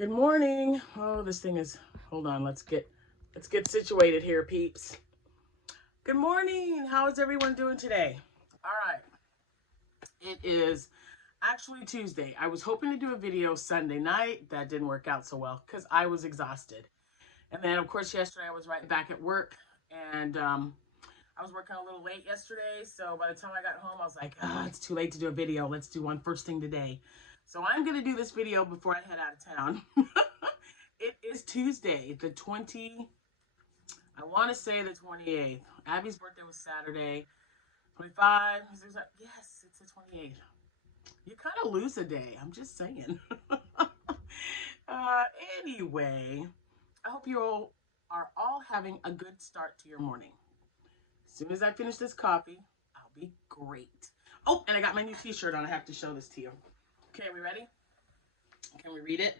Good morning. Oh, this thing is, hold on, let's get situated here, peeps. Good morning. How is everyone doing today? All right. It is actually Tuesday. I was hoping to do a video Sunday night. That didn't work out so well because I was exhausted. And then, of course, yesterday I was right back at work, and I was working a little late yesterday. So by the time I got home, I was like, it's too late to do a video. Let's do one first thing today. So I'm going to do this video before I head out of town. It is Tuesday, the 20, I want to say the 28th. Abby's birthday was Saturday. 25, yes, it's the 28th. You kind of lose a day, I'm just saying. Anyway, I hope you all are having a good start to your morning. As soon as I finish this coffee, I'll be great. Oh, and I got my new t-shirt on. I have to show this to you. Okay, are we ready? Can we read it?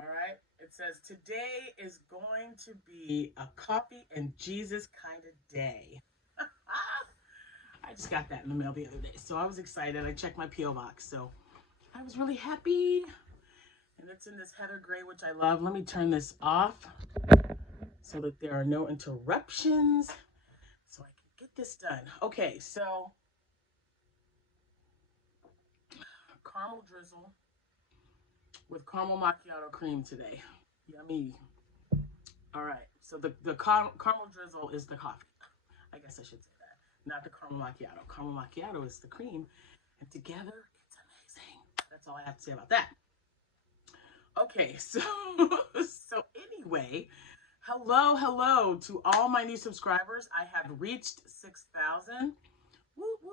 All right. It says, today is going to be a coffee and Jesus kind of day. I just got that in the mail the other day, so I was excited. I checked my P.O. box, so I was really happy. And it's in this heather gray, which I love. Let me turn this off so that there are no interruptions, so I can get this done. Okay, so caramel drizzle with caramel macchiato cream today. Yummy. All right, so the caramel drizzle is the coffee. I guess I should say that. Not the caramel macchiato. Caramel macchiato is the cream, and together it's amazing. That's all I have to say about that. Okay, so anyway, hello to all my new subscribers. I have reached 6,000. Woo woo.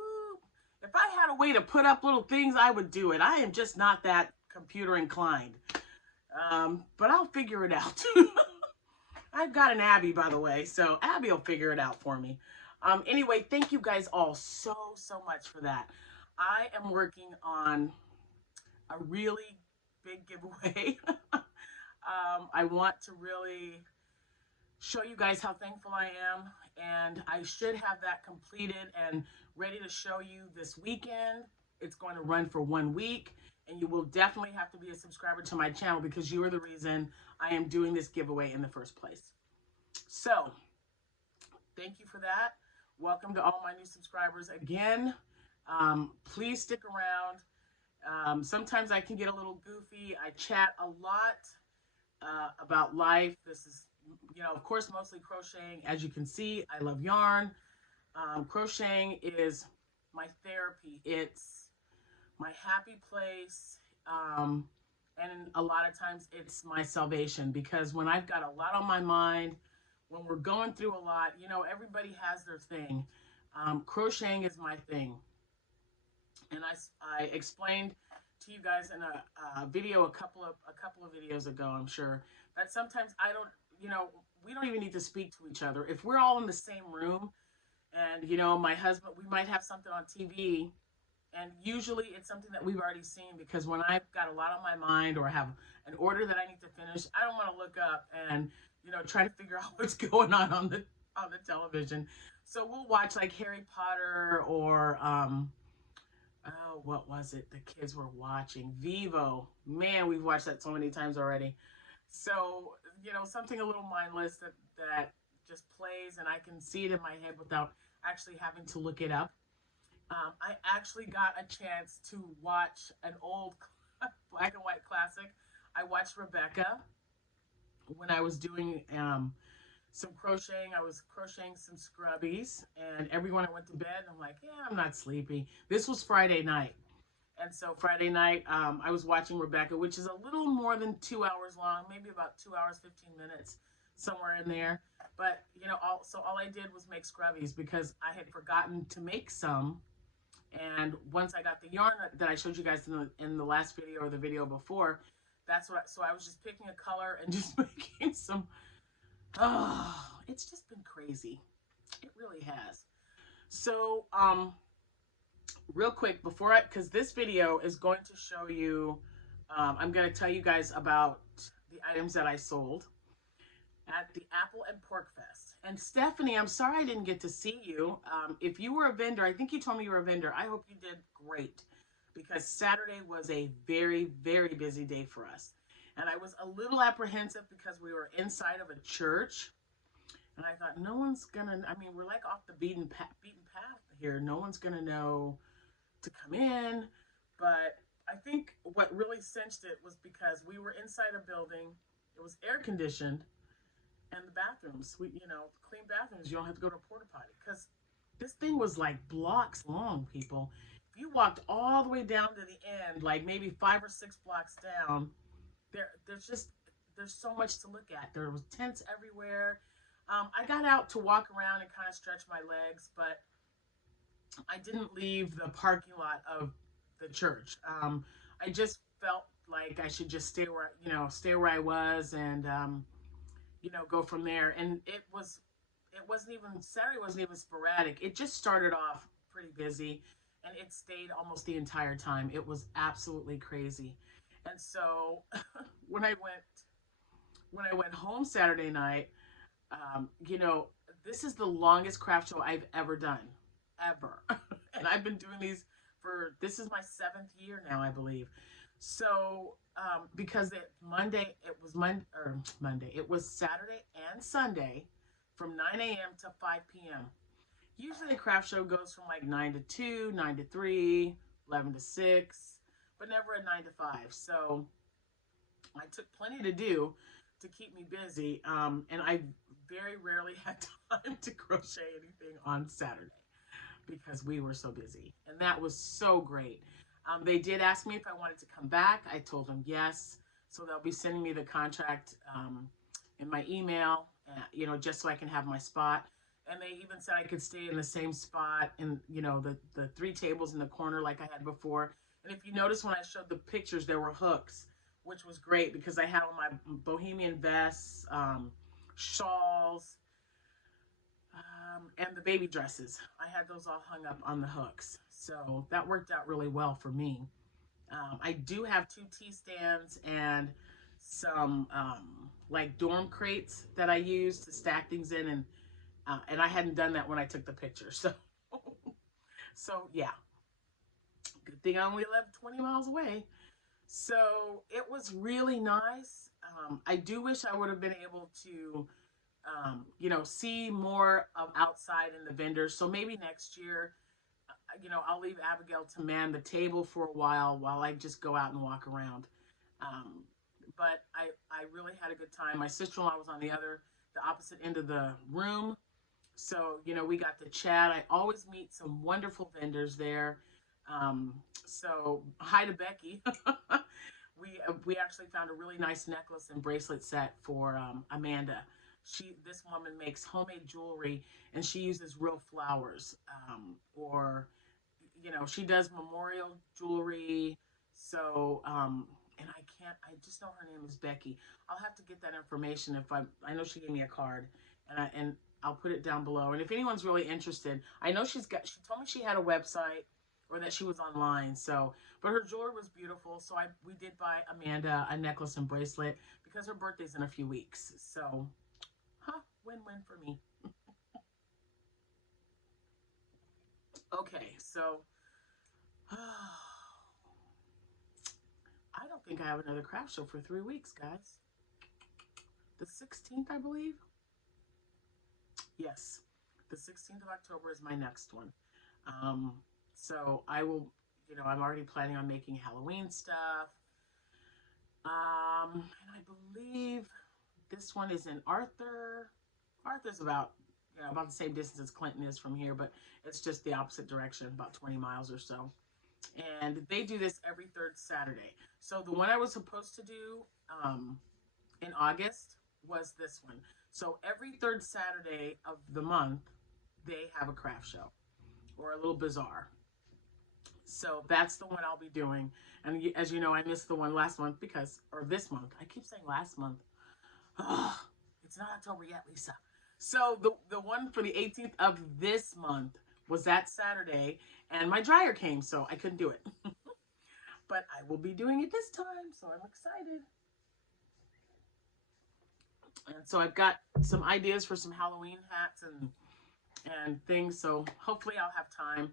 If I had a way to put up little things, I would do it. I am just not that computer inclined. But I'll figure it out. I've got an Abby, by the way, so Abby will figure it out for me. Anyway, thank you guys all so much for that. I am working on a really big giveaway. I want to really show you guys how thankful I am, and I should have that completed and ready to show you this weekend. It's going to run for 1 week, and you will definitely have to be a subscriber to my channel because you are the reason I am doing this giveaway in the first place. So, thank you for that. Welcome to all my new subscribers again. Please stick around. Sometimes I can get a little goofy. I chat a lot about life. This is, of course, mostly crocheting. As you can see, I love yarn. Crocheting is my therapy. It's my happy place. And a lot of times it's my salvation, because when I've got a lot on my mind, when we're going through a lot, everybody has their thing. Crocheting is my thing. And I explained to you guys in a video a couple of videos ago, I'm sure, that sometimes I don't, we don't even need to speak to each other. If we're all in the same room and, my husband, we might have something on TV, and usually it's something that we've already seen, because when I've got a lot on my mind or have an order that I need to finish, I don't want to look up and, try to figure out what's going on the television. So we'll watch like Harry Potter or, oh, what was it? The kids were watching Vivo. Man, we've watched that so many times already. So, something a little mindless that just plays, and I can see it in my head without actually having to look it up. I actually got a chance to watch an old black and white classic. I watched Rebecca when I was doing some crocheting. I was crocheting some scrubbies, and everyone I went to bed, I'm like, yeah, I'm not sleepy. This was Friday night. And so Friday night, I was watching Rebecca, which is a little more than 2 hours long, maybe about 2 hours, 15 minutes, somewhere in there. But, all I did was make scrubbies because I had forgotten to make some. And once I got the yarn that I showed you guys in the last video or the video before, so I was just picking a color and just making some. Oh, it's just been crazy. It really has. So, real quick, because this video is going to show you, I'm going to tell you guys about the items that I sold at the Apple and Pork Fest. And Stephanie, I'm sorry I didn't get to see you. If you were a vendor, I think you told me you were a vendor. I hope you did great, because Saturday was a very, very busy day for us. And I was a little apprehensive because we were inside of a church. And I thought, no one's gonna, I mean, we're like off the beaten path here. No one's gonna know to come in. But I think what really cinched it was because we were inside a building. It was air conditioned, and the bathrooms, clean bathrooms. You don't have to go to a porta potty because this thing was like blocks long, people. If you walked all the way down to the end, like maybe 5 or 6 blocks down, there's so much to look at. There was tents everywhere. I got out to walk around and kind of stretch my legs, but I didn't leave the parking lot of the church. I just felt like I should just stay where I was, and go from there. And Saturday wasn't even sporadic. It just started off pretty busy, and it stayed almost the entire time. It was absolutely crazy. And so when I went home Saturday night, this is the longest craft show I've ever done, ever. And I've been doing these this is my 7th year now, I believe. So, because it was Saturday and Sunday from 9 a.m. to 5 p.m. Usually the craft show goes from like 9 to 2, 9 to 3, 11 to 6, but never a 9 to 5. So I took plenty to do to keep me busy. And I very rarely had time to crochet anything on Saturday because we were so busy. And that was so great. They did ask me if I wanted to come back. I told them yes. So they'll be sending me the contract in my email, just so I can have my spot. And they even said I could stay in the same spot in, the 3 tables in the corner like I had before. And if you notice when I showed the pictures, there were hooks, which was great because I had all my Bohemian Vests, shawls, and the baby dresses. I had those all hung up on the hooks. So that worked out really well for me. I do have 2 tea stands and some like dorm crates that I use to stack things in, and I hadn't done that when I took the picture. So yeah, good thing I only lived 20 miles away. So it was really nice. I do wish I would have been able to see more of outside in the vendors. So maybe next year, I'll leave Abigail to man the table for a while I just go out and walk around. But I really had a good time. My sister-in-law was on the opposite end of the room. So, we got to chat. I always meet some wonderful vendors there. So hi to Becky. We actually found a really nice necklace and bracelet set for Amanda. This woman makes homemade jewelry, and she uses real flowers, or she does memorial jewelry. So and I just know her name is Becky. I'll have to get that information I know she gave me a card, and I'll put it down below. And if anyone's really interested, I know she told me she had a website or that she was online. So, but her jewelry was beautiful. So we did buy Amanda a necklace and bracelet because her birthday's in a few weeks. So, win-win for me. Okay, so I don't think I have another craft show for 3 weeks, guys. The 16th, I believe. Yes, the 16th of October is my next one. So I will, I'm already planning on making Halloween stuff. And I believe this one is in Arthur. Arthur's about the same distance as Clinton is from here, but it's just the opposite direction, about 20 miles or so. And they do this every 3rd Saturday. So the one I was supposed to do in August was this one. So every 3rd Saturday of the month, they have a craft show or a little bazaar. So that's the one I'll be doing. And as you know, I missed the one last month or this month. I keep saying last month. Oh, it's not October yet, Lisa. So the one for the 18th of this month was that Saturday, and my dryer came, so I couldn't do it. But I will be doing it this time, so I'm excited. And so I've got some ideas for some Halloween hats and things, so hopefully I'll have time.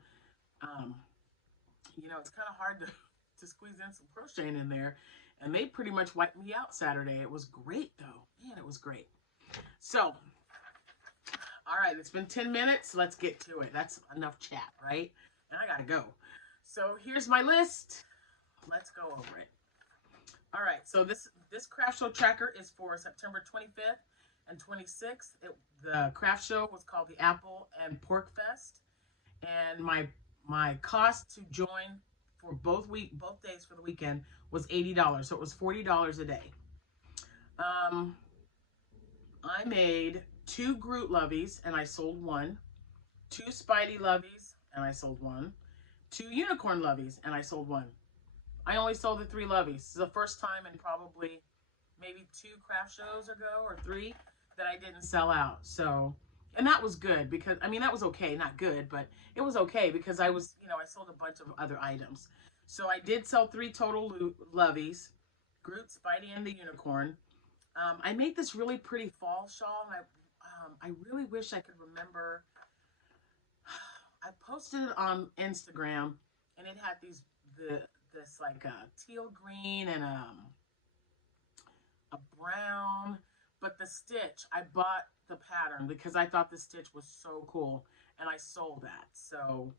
It's kind of hard to squeeze in some crocheting in there. And they pretty much wiped me out Saturday. It was great, though. Man, it was great. So, all right, it's been 10 minutes. Let's get to it. That's enough chat, right? And I got to go. So, here's my list. Let's go over it. All right, so this craft show tracker is for September 25th and 26th. The craft show was called the Apple and Pork Fest. And my cost to join for both days for the weekend was $80. So it was $40 a day. I made 2 Groot Loveys and I sold 1. 2 Spidey Loveys and I sold 1. 2 Unicorn Loveys and I sold 1. I only sold the 3 Loveys. This is the first time in probably maybe 2 craft shows ago or 3 that I didn't sell out. So, and that was good because, I mean, that was okay. Not good, but it was okay because I was, I sold a bunch of other items. So I did sell 3 total Loveys, Groot, Spidey, and the Unicorn. I made this really pretty fall shawl, and I really wish I could remember. I posted it on Instagram, and it had this like teal green and a brown, but the stitch, I bought the pattern because I thought the stitch was so cool, and I sold that. So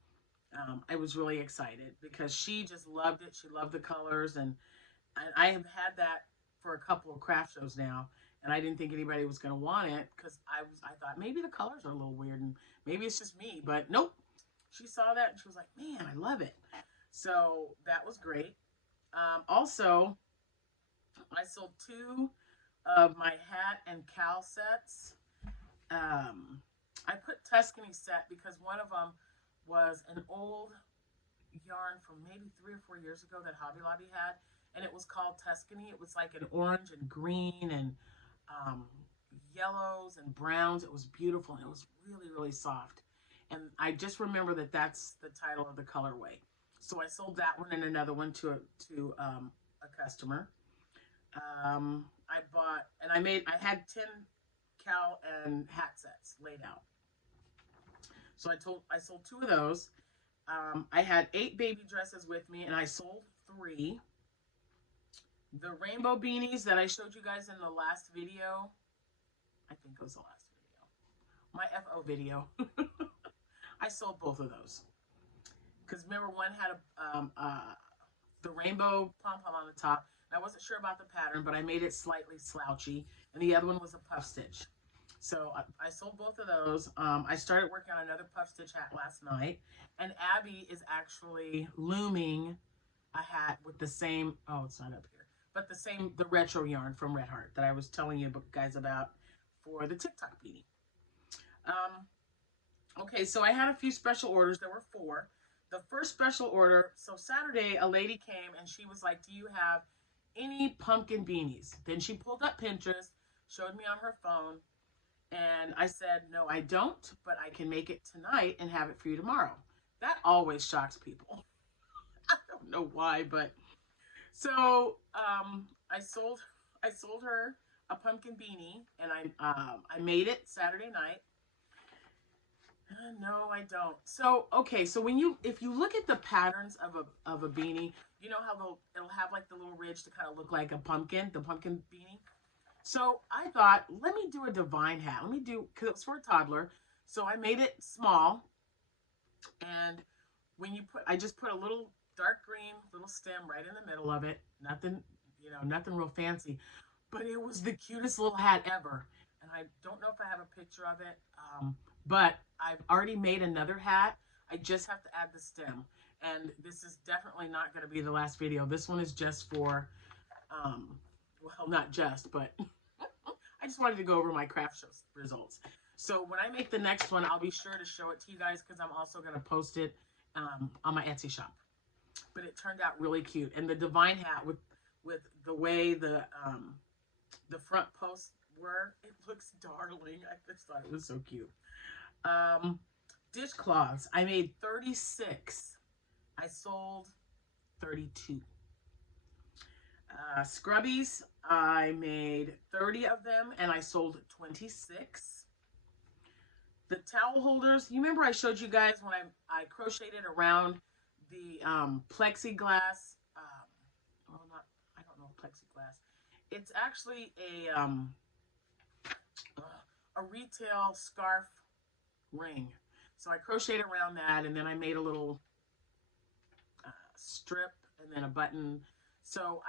I was really excited because she just loved it. She loved the colors, and I have had that for a couple of craft shows now, and I didn't think anybody was going to want it because I thought maybe the colors are a little weird and maybe it's just me, but nope. She saw that and she was like, man, I love it. So that was great. Also, I sold 2 of my hat and cowl sets. I put Tuscany set because one of them was an old yarn from maybe 3 or 4 years ago that Hobby Lobby had, and it was called Tuscany. It was like an orange and green and yellows and browns. It was beautiful, and it was really, really soft. And I just remember that that's the title of the colorway. So I sold that one and another one to a customer. I had 10 cowl and hat sets laid out. So I sold 2 of those. I had 8 baby dresses with me, and I sold 3. The rainbow beanies that I showed you guys in the last video, I think it was the last video, my FO video, I sold both of those. Because remember, one had the rainbow pom-pom on the top. I wasn't sure about the pattern, but I made it slightly slouchy, and the other one was a puff stitch. So I sold both of those. I started working on another puff stitch hat last night, and Abby is actually looming a hat with the same, oh, it's not up here, but the retro yarn from Red Heart that I was telling you guys about for the TikTok beanie. Okay, so I had a few special orders. There were 4. The first special order, so Saturday, a lady came and she was like, do you have any pumpkin beanies? Then she pulled up Pinterest, showed me on her phone, and I said, no, I don't, but I can make it tonight and have it for you tomorrow. That always shocks people. I don't know why, but so I sold her a pumpkin beanie, and I made it Saturday night. No, I don't. So okay, so if you look at the patterns of a beanie, you know how it'll have like the little ridge to kind of look like a pumpkin, the pumpkin beanie. So I thought, let me do a divine hat. Because it was for a toddler. So I made it small. And I just put a little dark green little stem right in the middle of it. Nothing real fancy. But it was the cutest little hat ever. And I don't know if I have a picture of it. But I've already made another hat. I just have to add the stem. And this is definitely not going to be the last video. This one is just for, well, not just, but I just wanted to go over my craft show results. So when I make the next one, I'll be sure to show it to you guys because I'm also going to post it on my Etsy shop. But it turned out really cute. And the divine hat with the way the front posts were, it looks darling. I just thought it was so cute. Dishcloths, I made 36. I sold 32. Scrubbies, I made 30 of them and I sold 26. The towel holders, you remember I showed you guys when I crocheted around the plexiglass, I don't know, plexiglass. It's actually a retail scarf ring. So I crocheted around that, and then I made a little strip and then a button. So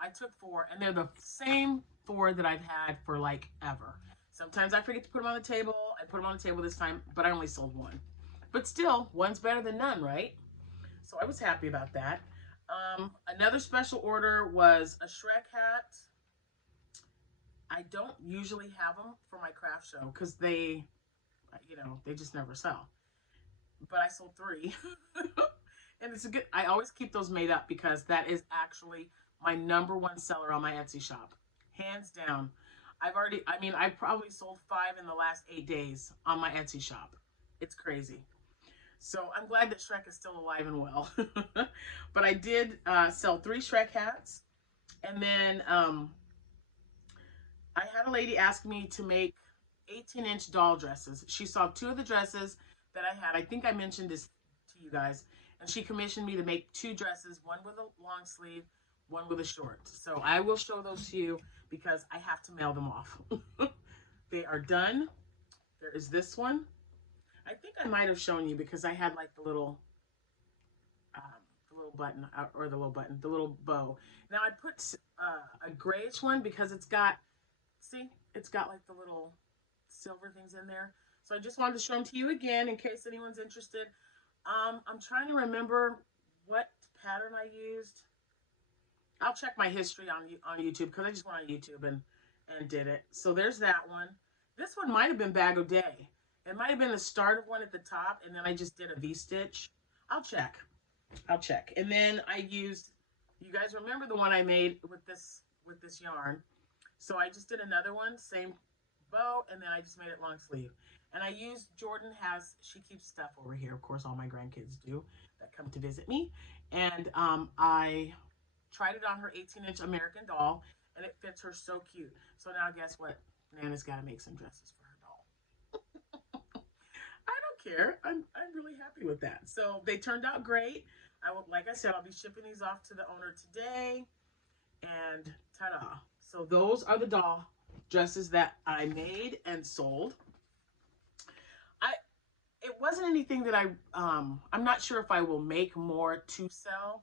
I took 4, and they're the same 4 that I've had for like ever. Sometimes I forget to put them on the table. I put them on the table this time, but I only sold 1. But still, one's better than none, right? So I was happy about that. Another special order was a Shrek Hat. I don't usually have them for my craft show because they, you know, they just never sell. But I sold 3. And it's a good, I always keep those made up because that is actually my #1 seller on my Etsy shop. Hands down. I probably sold 5 in the last 8 days on my Etsy shop. It's crazy. So I'm glad that Shrek is still alive and well. But I did sell 3 Shrek hats. And then I had a lady ask me to make 18-inch doll dresses. She saw 2 of the dresses that I had. I think I mentioned this to you guys. And she commissioned me to make 2 dresses, one with a long sleeve, one with a short. So I will show those to you because I have to mail them off. They are done. There is this one. I think I might have shown you because I had like the little button, or the little bow. Now I put a grayish one because it's got, see, it's got like the little silver things in there. So I just wanted to show them to you again in case anyone's interested. I'm trying to remember what pattern I used. I'll check my history on YouTube because I just went on YouTube and did it. So there's that one. This one might have been Bag O' Day. It might have been the start of one at the top, and then I just did a V-stitch. I'll check. And then I used, you guys remember the one I made with this yarn. So I just did another one, same bow, and then I just made it long sleeve. And I used, Jordan has, she keeps stuff over here. Of course, all my grandkids do that come to visit me. And I tried it on her 18-inch American doll, and it fits her so cute. So now guess what? Nana's got to make some dresses for her doll. I don't care. I'm really happy with that. So they turned out great. Like I said, I'll be shipping these off to the owner today. And ta-da. So those are the doll dresses that I made and sold. It wasn't anything that I'm not sure if I will make more to sell.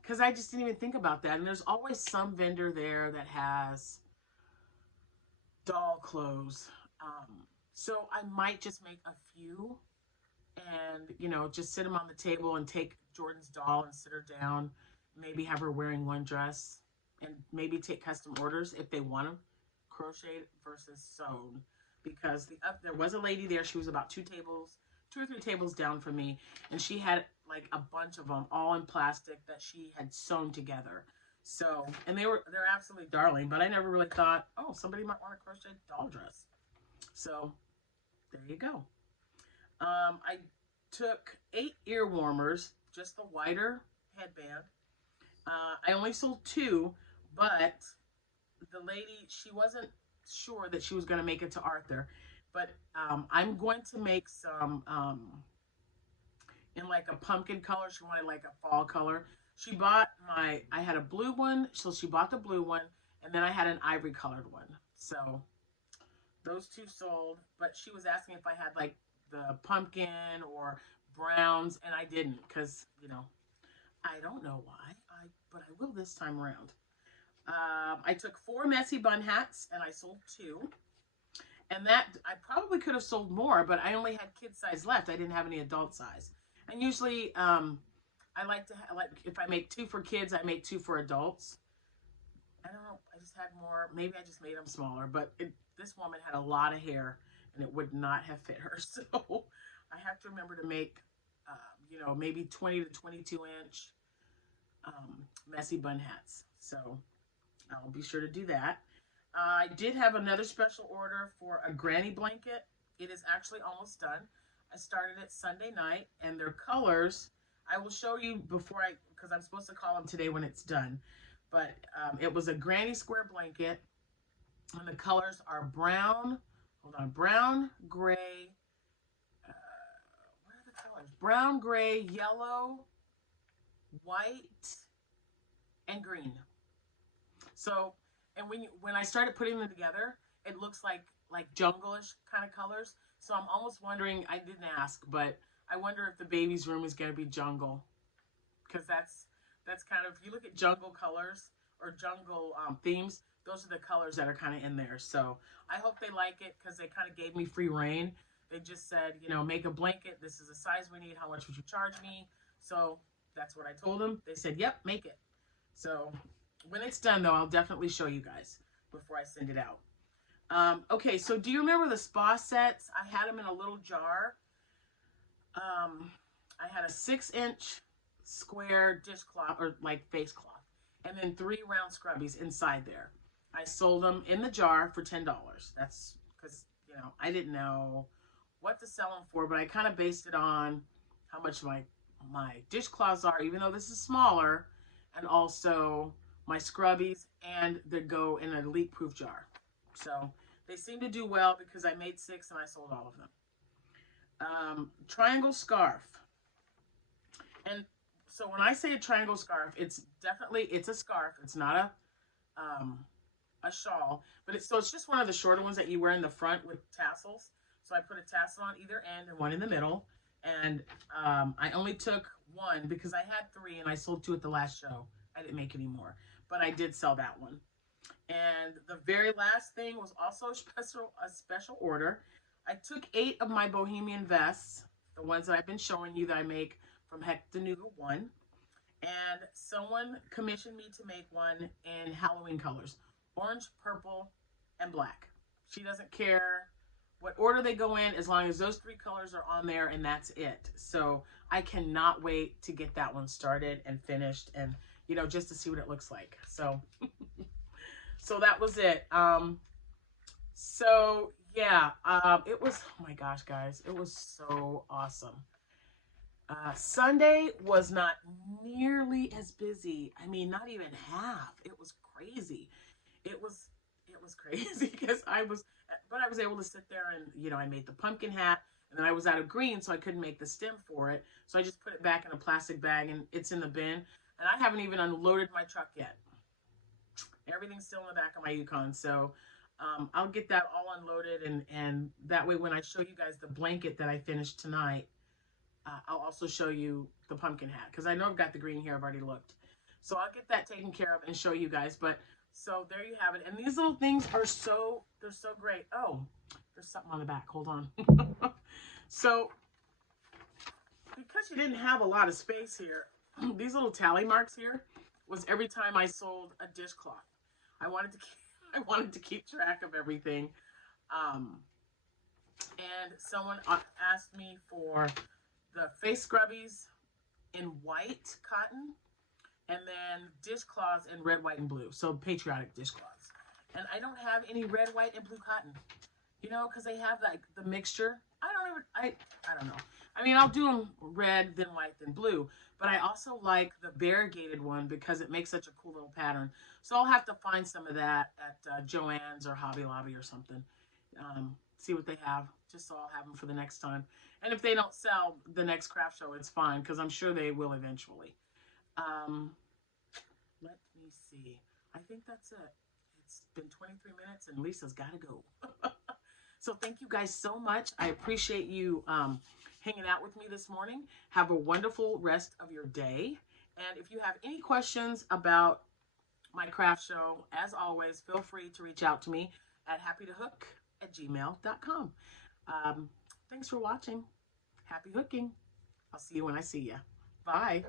Because I just didn't even think about that. And there's always some vendor there that has doll clothes. So I might just make a few and, you know, just sit them on the table and take Jordan's doll and sit her down. Maybe have her wearing one dress and maybe take custom orders if they want them crocheted versus sewn. Because there was a lady there. She was about 2 or 3 tables down from me. And she had like a bunch of them all in plastic that she had sewn together. So, and they're absolutely darling, but I never really thought, oh, somebody might want a crochet doll dress. So there you go. I took 8 ear warmers, just the wider headband. I only sold 2, but the lady, she wasn't sure that she was going to make it to Arthur, but I'm going to make some in like a pumpkin color. She wanted like a fall color. She bought I had a blue one, so she bought the blue one, and then I had an ivory colored one. So those 2 sold, but she was asking if I had like the pumpkin or browns, and I didn't, because, you know, I don't know why, but I will this time around. I took 4 messy bun hats, and I sold 2. And that, I probably could have sold more, but I only had kid size left. I didn't have any adult size. And usually, I like to, if I make 2 for kids, I make 2 for adults. I don't know, I just had more, maybe I just made them smaller, but this woman had a lot of hair, and it would not have fit her. So I have to remember to make, you know, maybe 20 to 22 inch messy bun hats. So I'll be sure to do that. I did have another special order for a granny blanket. It is actually almost done. I started it Sunday night, and their colors, I will show you because I'm supposed to call them today when it's done. But it was a granny square blanket, and the colors are brown, brown, gray, what are the colors? Brown, gray, yellow, white, and green. So, and when I started putting them together, it looks like jungle-ish kind of colors. So I'm almost wondering, I didn't ask, but I wonder if the baby's room is going to be jungle, because that's kind of, if you look at jungle colors or jungle themes, those are the colors that are kind of in there. So I hope they like it, because they kind of gave me free reign. They just said, you know, make a blanket. This is the size we need. How much would you charge me? So that's what I told them. They said, yep, make it. So when it's done, though, I'll definitely show you guys before I send it out. Okay, so do you remember the spa sets? I had them in a little jar. I had a 6-inch square dishcloth, or like face cloth, and then 3 round scrubbies inside there. I sold them in the jar for $10. That's because, you know, I didn't know what to sell them for, but I kind of based it on how much my dishcloths are, even though this is smaller, and also my scrubbies, and they go in a leak proof jar. So they seem to do well, because I made 6 and I sold all of them. Triangle scarf. And so when I say a triangle scarf, it's a scarf. It's not a shawl, but it's just one of the shorter ones that you wear in the front with tassels. So I put a tassel on either end and one in the middle. And I only took 1 because I had 3 and I sold 2 at the last show. I didn't make any more, but I did sell that one. And the very last thing was also a special order. I took 8 of my Bohemian Vests, the ones that I've been showing you that I make from Happytohook 1. And someone commissioned me to make one in Halloween colors: orange, purple, and black. She doesn't care what order they go in, as long as those 3 colors are on there, and that's it. So I cannot wait to get that one started and finished, and, you know, just to see what it looks like. So so that was it. So yeah, it was, oh my gosh, guys, it was so awesome. Sunday was not nearly as busy. I mean, not even half. It was crazy. It was crazy, because I was able to sit there and, you know, I made the pumpkin hat, and then I was out of green, so I couldn't make the stem for it. So I just put it back in a plastic bag, and it's in the bin. And I haven't even unloaded my truck yet. Everything's still in the back of my Yukon. So I'll get that all unloaded, and that way when I show you guys the blanket that I finished tonight, I'll also show you the pumpkin hat, because I know I've got the green here. I've already looked. So I'll get that taken care of and show you guys. But so there you have it. And these little things are they're so great. Oh, there's something on the back. Hold on. So because you didn't have a lot of space here, these little tally marks here was every time I sold a dishcloth. I wanted to keep track of everything. And someone asked me for the face scrubbies in white cotton, and then dishcloths in red, white, and blue. So patriotic dishcloths. And I don't have any red, white, and blue cotton, you know, because they have like the mixture. I don't know. I mean, I'll do them red, then white, then blue. But I also like the variegated one, because it makes such a cool little pattern. So I'll have to find some of that at Joann's or Hobby Lobby or something. See what they have, just so I'll have them for the next time. And if they don't sell the next craft show, it's fine, because I'm sure they will eventually. Let me see. I think that's it. It's been 23 minutes and Lisa's got to go. So thank you guys so much. I appreciate you hanging out with me this morning. Have a wonderful rest of your day. And if you have any questions about my craft show, as always, feel free to reach out to me at happytohook@gmail.com. Thanks for watching. Happy hooking. I'll see you when I see you. Bye.